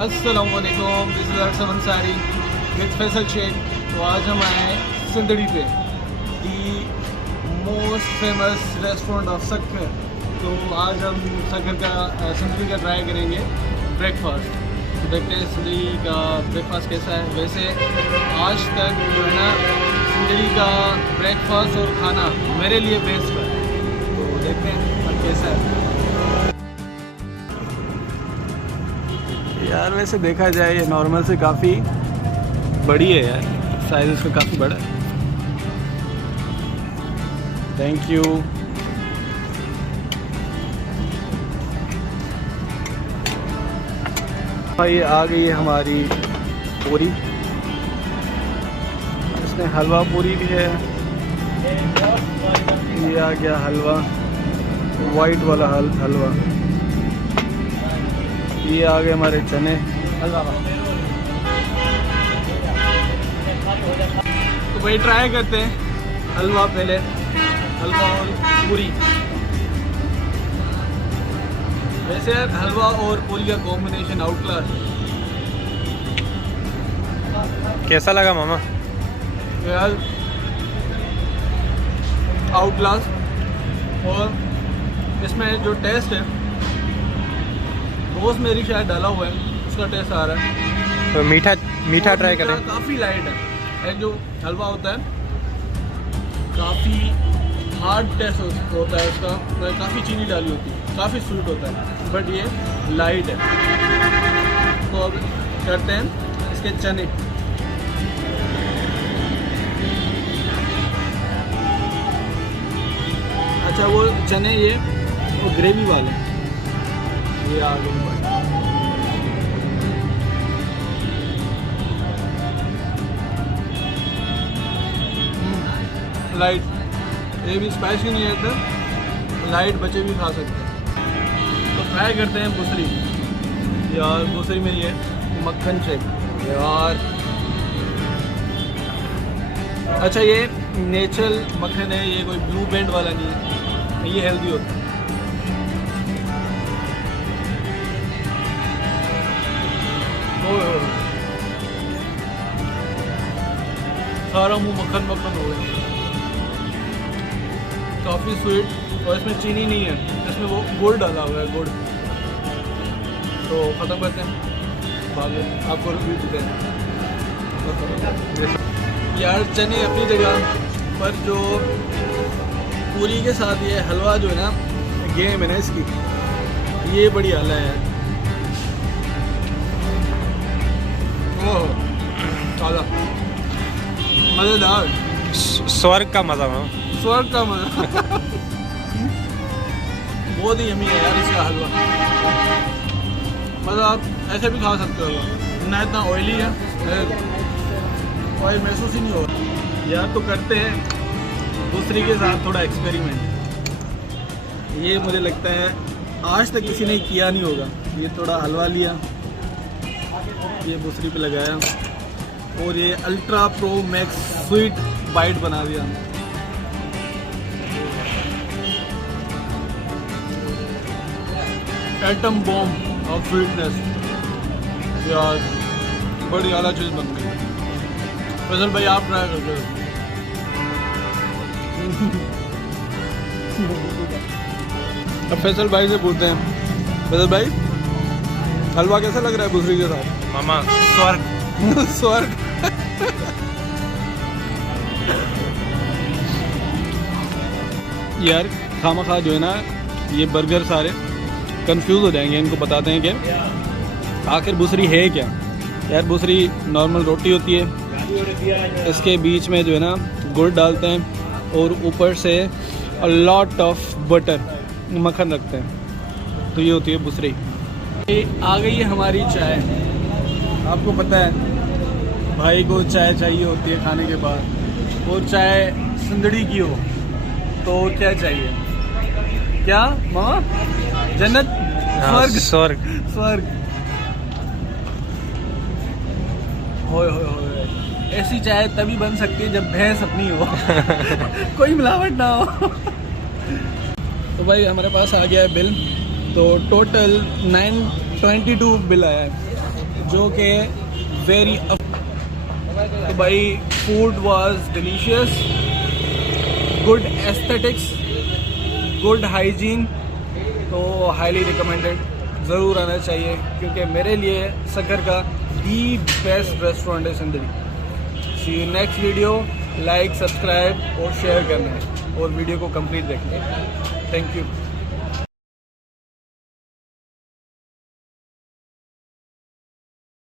अस्सलामुअलैकुम, this is Arsam Ansari with Faisal Shaikh. तो आज हम आए सिंदड़ी पे, the most famous restaurant of Sukkur. तो आज हम सक्कर का सिंदड़ी का ट्राई करेंगे ब्रेकफास्ट। तो देखते हैं सिंदड़ी का ब्रेकफास्ट कैसा है। वैसे आज तक जो है ना सिंदड़ी का ब्रेकफास्ट और खाना मेरे लिए बेस्ट है। तो देखते हैं अब कैसा है। यार वैसे देखा जाए ये नॉर्मल से काफ़ी बड़ी है यार, साइज़ इसका काफ़ी बड़ा है। Thank you. ये आ गई है हमारी पूरी, इसमें हलवा पूरी भी है। ये आ गया हलवा, वाइट वाला हलवा। ये आ गए हमारे चने। तो भाई ट्राई करते हैं हलवा पहले, हलवा और पूरी। वैसे यार हलवा और पूरी का कॉम्बिनेशन आउट क्लास। कैसा लगा मामा? यार आउट क्लास, और इसमें जो टेस्ट है रोज़ मेरी शायद डाला हुआ है, उसका टेस्ट आ रहा है। तो मीठा ट्राई करें। काफ़ी लाइट है। जो हलवा होता है काफ़ी हार्ड टेस्ट होता है उसका, काफ़ी चीनी डाली होती है, काफ़ी स्वीट होता है, बट ये लाइट है। तो अब करते हैं इसके चने। अच्छा वो चने ये वो ग्रेवी वाले, ये आ गए लाइट। ये भी स्पाइसी नहीं है तो लाइट बच्चे भी खा सकते हैं। तो ट्राई करते हैं दूसरी। यार दूसरी में ये मक्खन शेक यार। अच्छा ये नेचुरल मक्खन है, ये कोई ब्लू बैंड वाला नहीं है, ये हेल्दी होता है। सारा मुंह मक्खन मक्खन हो गया। काफ़ी स्वीट, और इसमें चीनी नहीं है, इसमें वो गुड़ डाला हुआ है, गुड़। तो ख़त्म करते हैं, बाद में आपको रिव्यू देते हैं। यार चने अपनी जगह पर, जो पूरी के साथ ये हलवा जो है ना गेम है ना इसकी, ये बड़ी आला है यार। ओह ताज़ा मज़ेदार, स्वर्ग का मज़ा मामा, स्वर्ग का मज़ा। बहुत ही यमी है यार इसका हलवा। मतलब आप ऐसे भी खा सकते हो, ना इतना ऑयली है, ऑयल महसूस ही नहीं हो रहा। यार तो करते हैं दूसरी के साथ थोड़ा एक्सपेरिमेंट। ये मुझे लगता है आज तक किसी ने किया नहीं होगा। ये थोड़ा हलवा लिया, ये दूसरी पे लगाया, और ये ultra pro max sweet bite बना दिया। Atom bomb of sweetness. यार बड़ी आला चीज़ बन गई। फैसल भाई आप ट्राई करते हो। अब फैसल भाई से पूछते हैं, फैसल भाई हलवा कैसा लग रहा है दूसरी के साथ? मामा स्वर्ग। स्वर्ग। यार खामखा जो है ना ये बर्गर सारे कंफ्यूज हो जाएंगे। इनको बताते हैं कि आखिर बुसरी है क्या। यार बुसरी नॉर्मल रोटी होती है, इसके बीच में जो है ना गुड़ डालते हैं, और ऊपर से अ लॉट ऑफ बटर मक्खन रखते हैं। तो ये होती है बुसरी। ये आ गई है हमारी चाय। आपको पता है भाई को चाय चाहिए होती है खाने के बाद, और चाय सिंदड़ी की हो तो क्या चाहिए? क्या मामा? जन्नत, स्वर्ग। स्वर्ग स्वर्ग। होए होए होए। ऐसी चाय तभी बन सकती है जब भैंस अपनी हो। कोई मिलावट ना हो। तो भाई हमारे पास आ गया है बिल। तो टोटल 922 बिल आया है। जो कि वेरी। तो भाई food was delicious, good aesthetics, good hygiene, तो हाईली रिकमेंडेड, ज़रूर आना चाहिए क्योंकि मेरे लिए सकर का दी बेस्ट रेस्टोरेंट है जिंदगी। See you next video, like subscribe और शेयर करना है और वीडियो को कंप्लीट देखना है। Thank you.